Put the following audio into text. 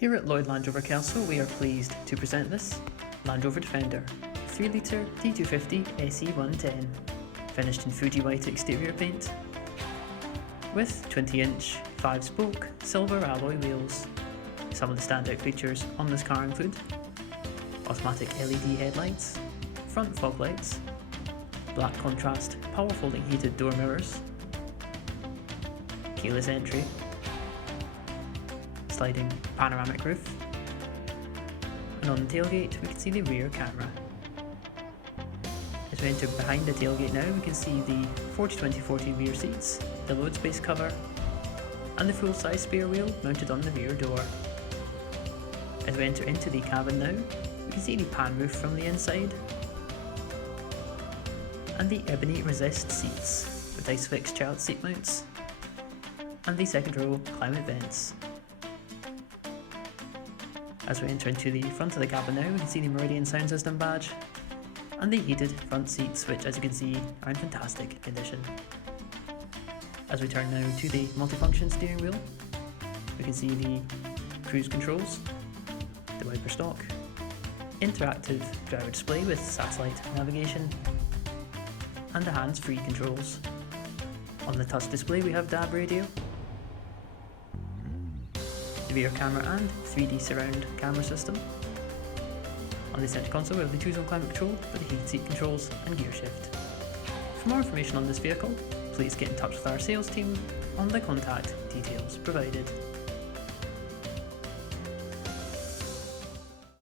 Here at Lloyd Land Rover Kelso, we are pleased to present this Land Rover Defender 3-litre D250 SE 110, finished in Fuji White exterior paint, with 20-inch 5-spoke silver alloy wheels. Some of the standout features on this car include automatic LED headlights, front fog lights, black contrast power folding heated door mirrors, keyless entry, sliding panoramic roof, and on the tailgate we can see the rear camera. As we enter behind the tailgate now, we can see the 40/20/40 rear seats, the load space cover, and the full-size spare wheel mounted on the rear door. As we enter into the cabin now, we can see the pan roof from the inside, and the Ebony Resist seats with ISOFIX child seat mounts, and the second row climate vents. As we enter into the front of the cabin now, we can see the Meridian sound system badge and the heated front seats, which as you can see are in fantastic condition. As we turn now to the multifunction steering wheel, we can see the cruise controls, the wiper stalk, interactive driver display with satellite navigation, and the hands-free controls. On the touch display we have DAB radio, the rear camera and 3D surround camera system. On the centre console we have the 2-zone climate control with the heated seat controls and gear shift. For more information on this vehicle, please get in touch with our sales team on the contact details provided.